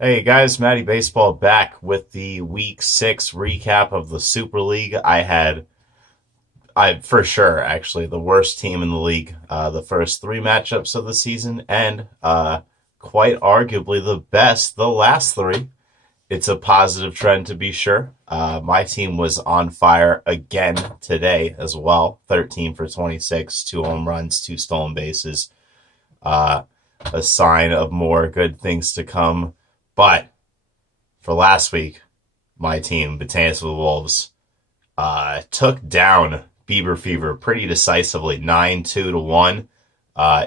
Hey guys, Matty Baseball back with the Week 6 recap of the Super League. I for sure, actually, the worst team in the league the first three matchups of the season, and quite arguably the best the last three. It's a positive trend to be sure. My team was on fire again today as well. 13 for 26, two home runs, two stolen bases. Uh, a sign of more good things to come. But for last week, my team, Batanes of the Wolves, took down Bieber Fever pretty decisively, 9-2 to 1.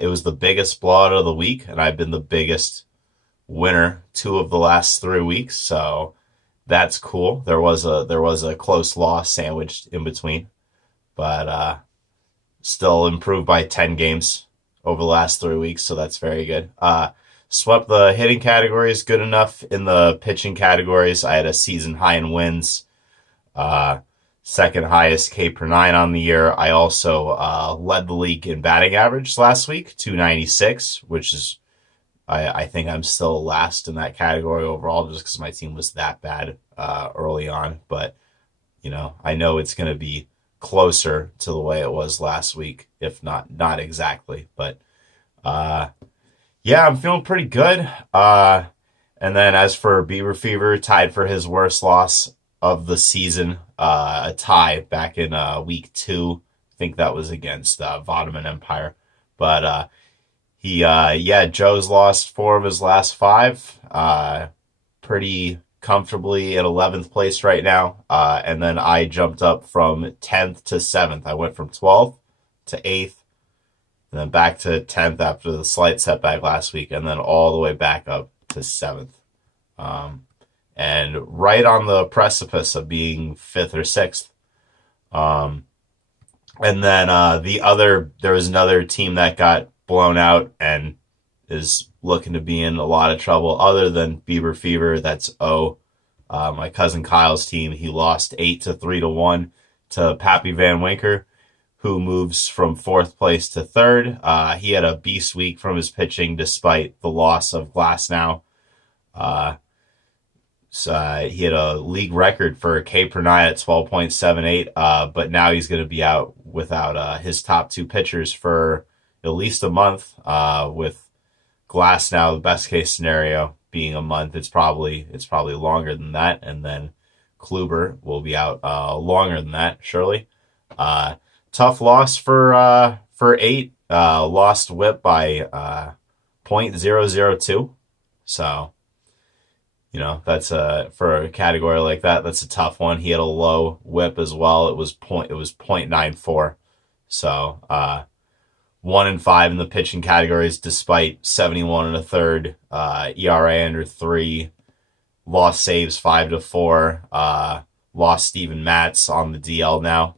It was the biggest blowout of the week, and I've been the biggest winner two of the last 3 weeks, so that's cool. There was a close loss sandwiched in between, but still improved by 10 games over the last 3 weeks, so that's very good. Swept the hitting categories, good enough in the pitching categories. I had a season high in wins, uh, second highest K per nine on the year. I also led the league in batting average last week, 296, which is I think I'm still last in that category overall, just because my team was that bad early on. But I know it's going to be closer to the way it was last week, if not exactly. But uh, yeah, I'm feeling pretty good. And then as for Beaver Fever, tied for his worst loss of the season, a tie back in week 2. I think that was against Vaudeman Empire. But Joe's lost 4 of his last 5. Pretty comfortably in 11th place right now. And then I jumped up from 10th to 7th. I went from 12th to 8th, and then back to 10th after the slight setback last week, and then all the way back up to 7th. And right on the precipice of being 5th or 6th. And then there was another team that got blown out and is looking to be in a lot of trouble other than Bieber Fever. That's my cousin Kyle's team. He lost 8-3 to 1 to Pappy Van Winker, who moves from 4th place to 3rd. He had a beast week from his pitching despite the loss of Glasnow. He had a league record for K per nine at 12.78, but now he's going to be out without his top 2 pitchers for at least a month, with Glasnow, the best case scenario, being a month. It's probably longer than that, and then Kluber will be out longer than that, surely. Tough loss for 8. Lost whip by .002. So, that's for a category like that, that's a tough one. He had a low whip as well. It was .94. So 1-5 in the pitching categories, despite 71 and a third, ERA under 3, lost saves 5-4, lost Steven Matz on the DL now,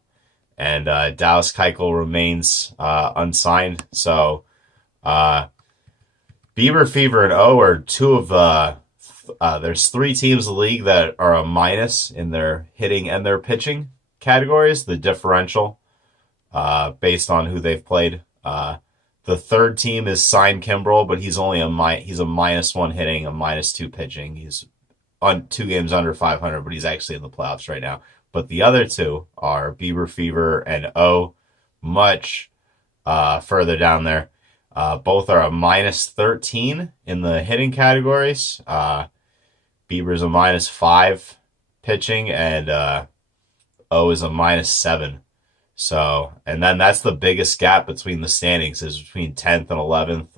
and Dallas Keuchel remains unsigned. So Bieber Fever and O are two of the there's 3 teams in the league that are a minus in their hitting and their pitching categories, the differential, based on who they've played. The 3rd team is Sign Kimbrel, but he's only he's a -1 hitting, a -2 pitching. He's on 2 games under 500, but he's actually in the playoffs right now. But the other 2 are Bieber Fever and O, much further down there. Both are a -13 in the hitting categories. Bieber's a -5 pitching, and O is a -7. So, and then that's the biggest gap between the standings, is between 10th and 11th.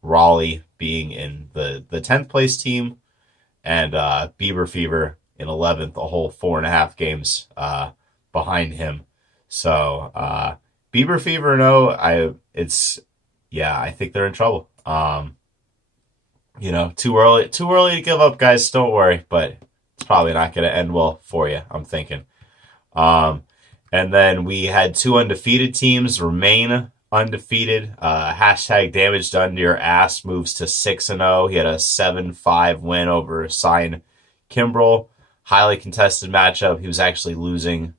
Raleigh being in the 10th place team, and Bieber Fever in 11th, a whole 4.5 games behind him. So Bieber Fever and O, I think they're in trouble. Too early to give up, guys. Don't worry, but it's probably not going to end well for you, I'm thinking. And then we had 2 undefeated teams remain undefeated. Hashtag damage done to your ass moves to 6-0. He had a 7-5 win over Sign Kimbrel. Highly contested matchup. He was actually losing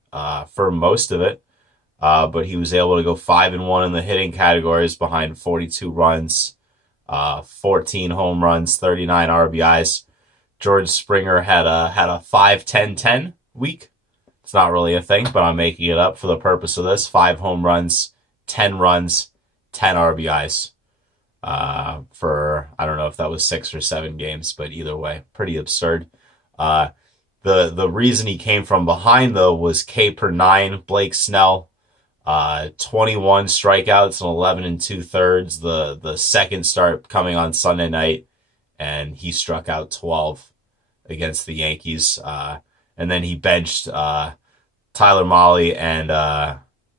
for most of it, but he was able to go 5-1 in the hitting categories behind 42 runs. 14 home runs, 39 RBIs. George Springer had a 5-10-10 week. It's not really a thing, but I'm making it up for the purpose of this. 5 home runs, 10 runs, 10 RBIs. For, I don't know if that was 6 or 7 games, but either way, pretty absurd. The reason he came from behind, though, was K per 9, Blake Snell, 21 strikeouts and 11 2/3. The second start coming on Sunday night, and he struck out 12 against the Yankees. And then he benched Tyler Mahle and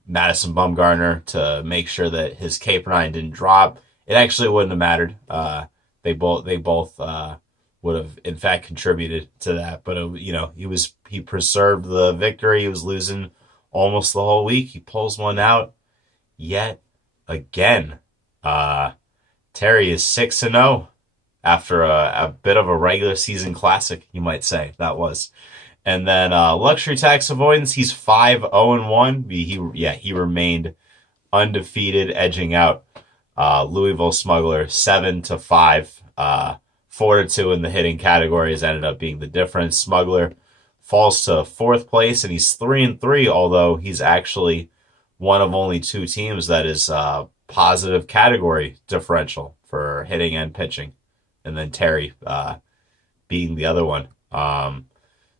Madison Bumgarner to make sure that his K per 9 didn't drop. It actually wouldn't have mattered. They both would have in fact contributed to that. But he preserved the victory. He was losing almost the whole week. He pulls one out yet again. Terry is 6-0 after a bit of a regular season classic, you might say that was. And then luxury tax avoidance, he's 5-0-1. He remained undefeated, edging out Louisville Smuggler 7-5. 4-2 in the hitting categories ended up being the difference. Smuggler falls to 4th place, and he's 3-3, although he's actually one of only 2 teams that is positive category differential for hitting and pitching. And then Terry being the other one.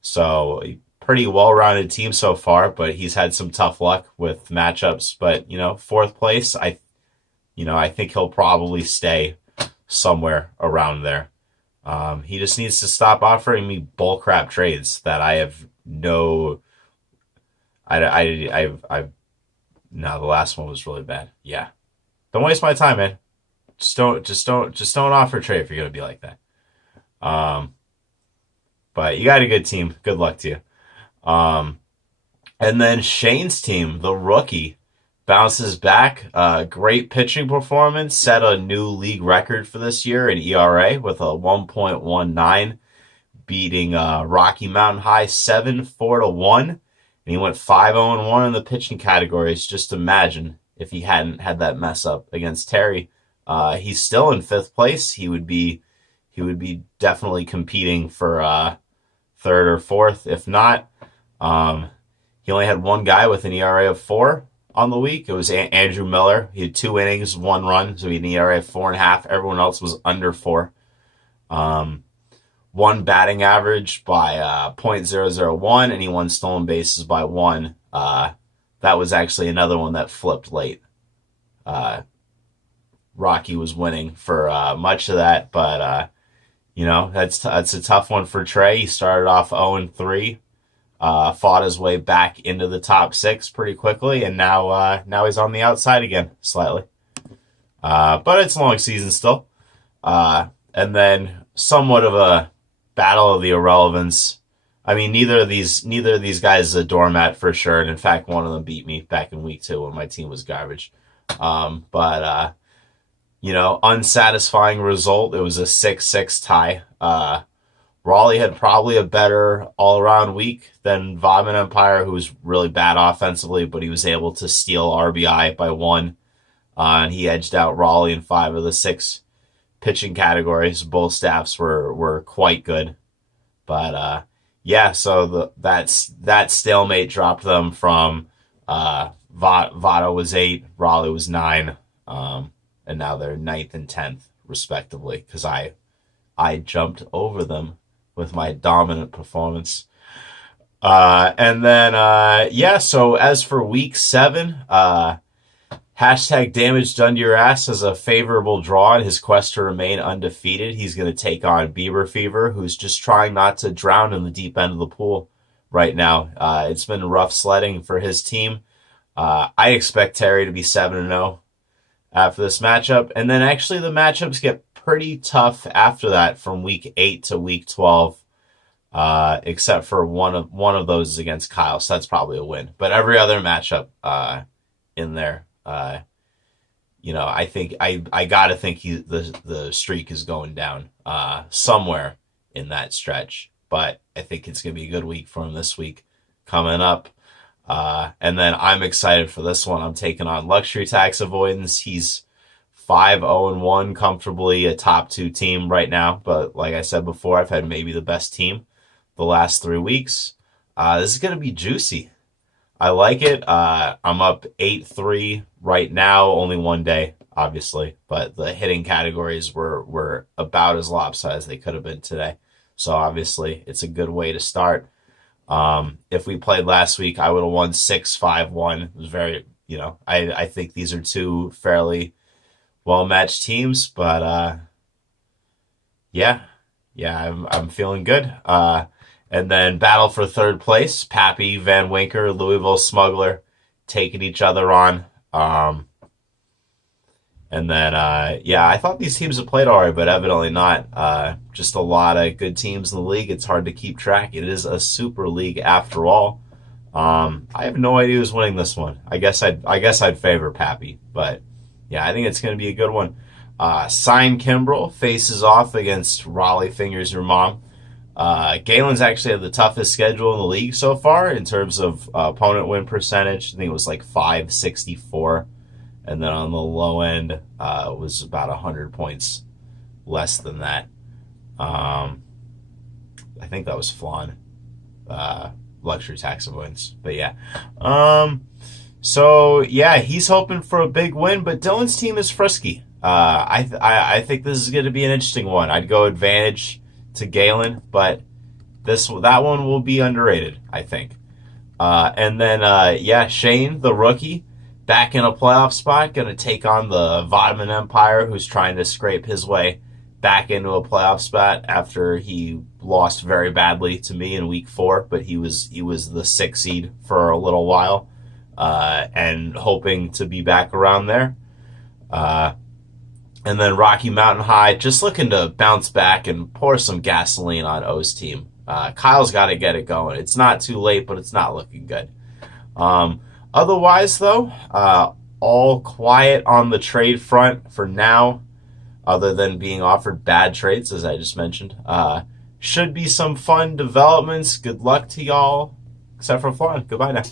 So pretty well-rounded team so far, but he's had some tough luck with matchups. But 4th place, I think he'll probably stay somewhere around there. He just needs to stop offering me bullcrap trades that I have no. The last one was really bad. Yeah, don't waste my time, man. Just don't offer a trade if you're gonna be like that. But you got a good team. Good luck to you. And then Shane's team, the rookie, bounces back. Great pitching performance. Set a new league record for this year in ERA with a 1.19, beating Rocky Mountain High 7-4-1. And he went 5-0-1 in the pitching categories. Just imagine if he hadn't had that mess up against Terry. He's still in 5th place. He would be definitely competing for 3rd or 4th. If not, he only had one guy with an ERA of 4 on the week. It was Andrew Miller. He had 2 innings, 1 run, so he had an ERA of 4.5. Everyone else was under 4. 1 batting average by .001, and he won stolen bases by 1. That was actually another one that flipped late. Rocky was winning for much of that, but that's a tough one for Trey. He started off 0-3. Fought his way back into the top 6 pretty quickly, and now he's on the outside again, slightly. But it's a long season still. And then somewhat of a battle of the irrelevance. I mean, neither of these guys is a doormat for sure, and in fact, one of them beat me back in week 2 when my team was garbage. But unsatisfying result. It was a 6-6 tie. Raleigh had probably a better all-around week than Vaughn Empire, who was really bad offensively, but he was able to steal RBI by 1. And he edged out Raleigh in 5 of the 6 pitching categories. Both staffs were quite good. But, so that stalemate dropped them from Votto was 8, Raleigh was 9, and now they're 9th and 10th, respectively, because I jumped over them with my dominant performance. And then, so as for week 7, hashtag damage done to your ass has a favorable draw in his quest to remain undefeated. He's going to take on Bieber Fever, who's just trying not to drown in the deep end of the pool right now. It's been rough sledding for his team. I expect Terry to be 7-0 after this matchup. And then actually the matchups get pretty tough after that from week 8 to week 12, except for one of those is against Kyle, so that's probably a win. But every other matchup in there, I think I gotta think the streak is going down somewhere in that stretch. But I think it's gonna be a good week for him this week coming up. And then I'm excited for this one. I'm taking on luxury tax avoidance. He's 5-0-1, comfortably a top 2 team right now. But like I said before, I've had maybe the best team the last 3 weeks. This is going to be juicy. I like it. I'm up 8-3 right now, only one day, obviously. But the hitting categories were about as lopsided as they could have been today. So obviously, it's a good way to start. If we played last week, I would have won 6-5-1. It was very, I think these are two fairly well-matched teams, but yeah, I'm feeling good. And then battle for third place, Pappy, Van Winker, Louisville Smuggler taking each other on. And then, I thought these teams had played all right, but evidently not. Just a lot of good teams in the league. It's hard to keep track. It is a super league after all. I have no idea who's winning this one. I guess I'd favor Pappy, but yeah, I think it's going to be a good one. Sign Kimbrel faces off against Raleigh Fingers Your Mom. Galen's actually had the toughest schedule in the league so far in terms of opponent win percentage. I think it was like 564. And then on the low end, was about 100 points less than that. I think that was Flaaen. Luxury tax avoidance. But yeah. So yeah, he's hoping for a big win, but Dylan's team is frisky. I think this is going to be an interesting one. I'd go advantage to Galen, but that one will be underrated, I think. And then Shane, the rookie, back in a playoff spot, going to take on the Vitamin Empire, who's trying to scrape his way back into a playoff spot after he lost very badly to me in week 4, but he was the 6th seed for a little while, and hoping to be back around there. And then Rocky Mountain High, just looking to bounce back and pour some gasoline on O's team. Kyle's got to get it going. It's not too late, but it's not looking good. Otherwise, though, all quiet on the trade front for now, other than being offered bad trades, as I just mentioned. Should be some fun developments. Good luck to y'all, except for Flaaen. Goodbye now.